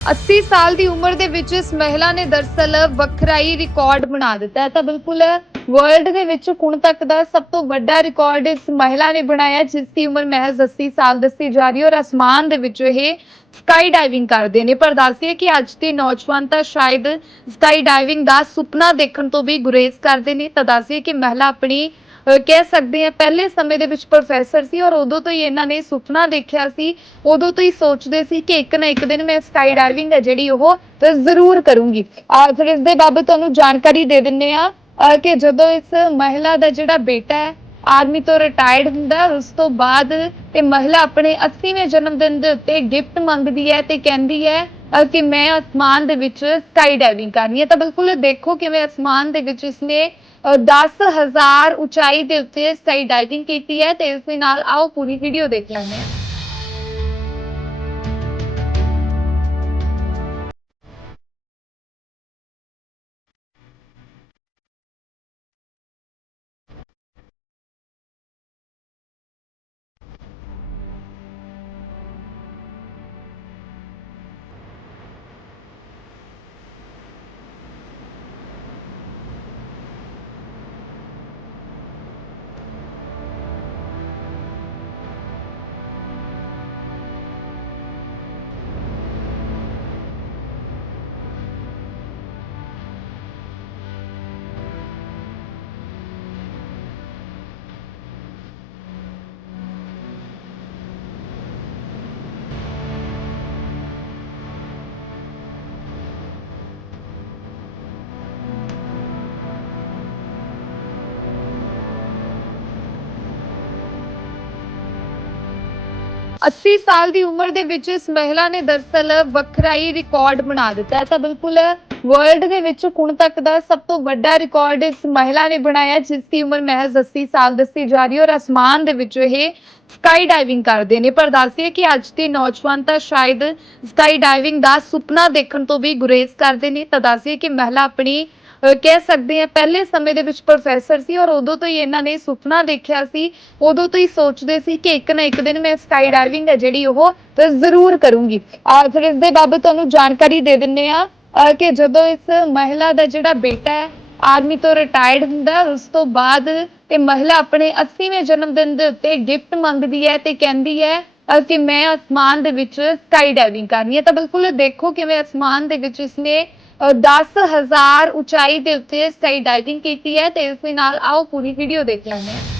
80 ਸਾਲ ਦੀ ਉਮਰ ਦੇ ਵਿੱਚ ਇਸ ਮਹਿਲਾ ਨੇ ਦਰਸਲ ਵੱਖਰਾ ਹੀ ਰਿਕਾਰਡ ਬਣਾ ਦਿੱਤਾ ਹੈ। ਤਾਂ ਬਿਲਕੁਲ ਵਰਲਡ ਦੇ ਵਿੱਚ ਹੁਣ ਤੱਕ ਦਾ ਸਭ ਤੋਂ ਵੱਡਾ ਰਿਕਾਰਡ ਇਸ ਮਹਿਲਾ ਨੇ ਬਣਾਇਆ, ਜਿਸ ਦੀ ਉਮਰ ਮਹਿਜ਼ 80 ਸਾਲ ਦੱਸੀ ਜਾ ਰਹੀ ਹੈ ਔਰ ਅਸਮਾਨ ਦੇ ਵਿੱਚ ਇਹ ਸਕਾਈ ਡਾਈਵਿੰਗ ਕਰਦੇ ਨੇ। ਪਰ ਦੱਸਿਏ ਕਿ ਅੱਜ ਦੇ ਨੌਜਵਾਨ ਤਾਂ ਸ਼ਾਇਦ ਸਕਾਈ ਡਾਈਵਿੰਗ ਦਾ ਸੁਪਨਾ ਦੇਖਣ ਤੋਂ ਵੀ ਗੁਰੇਜ਼ ਕਰਦੇ ਨੇ। ਤਾਂ ਦੱਸਿਏ ਕਿ ਮਹਿਲਾ ਆਪਣੀ ਕਹਿ ਸਕਦੇ ਆ ਪਹਿਲੇ ਸਮੇਂ ਦੇ ਵਿੱਚ ਪ੍ਰੋਫੈਸਰ ਸੀ ਔਰ ਉਦੋਂ ਤੋਂ ਹੀ ਇਹਨਾਂ ਨੇ ਸੁਪਨਾ ਦੇਖਿਆ ਸੀ, ਉਦੋਂ ਤੋਂ ਹੀ ਸੋਚਦੇ ਸੀ ਕਿ ਇੱਕ ਨਾ ਇੱਕ ਦਿਨ ਮੈਂ ਸਕਾਈ ਡਾਈਵਿੰਗ ਹੈ ਜਿਹੜੀ ਉਹ ਜ਼ਰੂਰ ਕਰੂੰਗੀ। ਆ ਫਿਰ ਇਸ ਦੇ ਬਾਬਤ ਤੁਹਾਨੂੰ ਜਾਣਕਾਰੀ ਦੇ ਦਿੰਨੇ ਆ ਕਿ ਜਦੋਂ ਇਸ ਮਹਿਲਾ ਦਾ ਜਿਹੜਾ ਬੇਟਾ ਹੈ ਆਰਮੀ ਤੋਂ ਰਿਟਾਇਰਡ ਹੁੰਦਾ, ਉਸ ਤੋਂ ਬਾਅਦ ਇਹ ਮਹਿਲਾ ਆਪਣੇ 80ਵੇਂ ਜਨਮ ਦਿਨ ਦੇ ਉੱਤੇ ਗਿਫਟ ਮੰਗਦੀ ਹੈ ਤੇ ਕਹਿੰਦੀ ਹੈ ਕਿ ਮੈਂ ਅਸਮਾਨ ਦੇ ਵਿੱਚ ਸਕਾਈ ਡਾਈਵਿੰਗ ਕਰਨੀ ਹੈ। ਤਾਂ ਬਿਲਕੁਲ ਦੇਖੋ ਕਿਵੇਂ ਅਸਮਾਨ ਦੇ ਵਿੱਚ ਇਸਨੇ 10000 ਉਚਾਈ ਦੇ ਉੱਤੇ ਸਕਾਈ ਡਾਈਵਿੰਗ ਕੀਤੀ ਹੈ ਤੇ ਇਸ ਦੇ ਨਾਲ ਆਓ ਪੂਰੀ ਵੀਡੀਓ ਦੇਖ ਲੈਂਦੇ ਹਾਂ। ਅੱਸੀ ਸਾਲ ਦੀ ਉਮਰ ਦੇ ਵਿੱਚ ਇਸ ਮਹਿਲਾ ਨੇ ਦਰਸਲ ਵੱਖਰਾ ਹੀ ਰਿਕਾਰਡ ਬਣਾ ਦਿੱਤਾ ਹੈ। ਤਾਂ ਬਿਲਕੁਲ ਵਰਲਡ ਦੇ ਵਿੱਚ ਹੁਣ ਤੱਕ ਦਾ ਸਭ ਤੋਂ ਵੱਡਾ ਰਿਕਾਰਡ ਇਸ ਮਹਿਲਾ ਨੇ ਬਣਾਇਆ, ਜਿਸ ਦੀ ਉਮਰ ਮਹਿਜ਼ 80 ਸਾਲ ਦੱਸੀ ਜਾ ਰਹੀ ਹੈ ਔਰ ਅਸਮਾਨ ਦੇ ਵਿੱਚ ਇਹ ਸਕਾਈ ਡਾਈਵਿੰਗ ਕਰਦੇ ਨੇ। ਪਰ ਦੱਸਿਏ ਕਿ ਅੱਜ ਦੇ ਨੌਜਵਾਨ ਤਾਂ ਸ਼ਾਇਦ ਸਕਾਈ ਡਾਈਵਿੰਗ ਦਾ ਸੁਪਨਾ ਦੇਖਣ ਤੋਂ ਵੀ ਗੁਰੇਜ਼ ਕਰਦੇ ਨੇ। ਤਾਂ ਦੱਸਿਏ ਕਿ ਮਹਿਲਾ ਆਪਣੀ ਕਹਿ ਸਕਦੇ ਆ ਪਹਿਲੇ ਸਮੇਂ ਦੇ ਵਿੱਚ ਪ੍ਰੋਫੈਸਰ ਸੀ ਔਰ ਉਦੋਂ ਤੋਂ ਹੀ ਇਹਨਾਂ ਨੇ ਸੁਪਨਾ ਦੇਖਿਆ ਸੀ, ਉਦੋਂ ਤੋਂ ਹੀ ਸੋਚਦੇ ਸੀ ਕਿ ਇੱਕ ਨਾ ਇੱਕ ਦਿਨ ਮੈਂ ਸਕਾਈ ਡਾਈਵਿੰਗ ਹੈ ਜਿਹੜੀ ਉਹ ਜ਼ਰੂਰ ਕਰੂੰਗੀ। ਆ ਫਿਰ ਇਸ ਦੇ ਬਾਬਤ ਤੁਹਾਨੂੰ ਜਾਣਕਾਰੀ ਦੇ ਦਿੰਨੇ ਆ ਕਿ ਜਦੋਂ ਇਸ ਮਹਿਲਾ ਦਾ ਜਿਹੜਾ ਬੇਟਾ ਹੈ ਆਰਮੀ ਤੋਂ ਰਿਟਾਇਰਡ ਹੁੰਦਾ, ਉਸ ਤੋਂ ਬਾਅਦ ਤੇ ਮਹਿਲਾ ਆਪਣੇ 80ਵੇਂ ਜਨਮ ਦਿਨ ਦੇ ਉੱਤੇ ਗਿਫਟ ਮੰਗਦੀ ਹੈ ਤੇ ਕਹਿੰਦੀ ਹੈ ਕਿ ਮੈਂ ਅਸਮਾਨ ਦੇ ਵਿੱਚ ਸਕਾਈ ਡਾਈਵਿੰਗ ਕਰਨੀ ਹੈ। ਤਾਂ ਬਿਲਕੁਲ ਦੇਖੋ ਕਿਵੇਂ ਅਸਮਾਨ ਦੇ ਵਿੱਚ ਇਸਨੇ 10000 ਉਚਾਈ ਦੇ ਉੱਤੇ ਸਕਾਈ ਡਾਈਵਿੰਗ ਕੀਤੀ ਹੈ ਤੇ ਇਸ ਦੇ ਨਾਲ ਆਓ ਪੂਰੀ ਵੀਡੀਓ ਦੇਖ ਲੈਂਦੇ ਹਾਂ।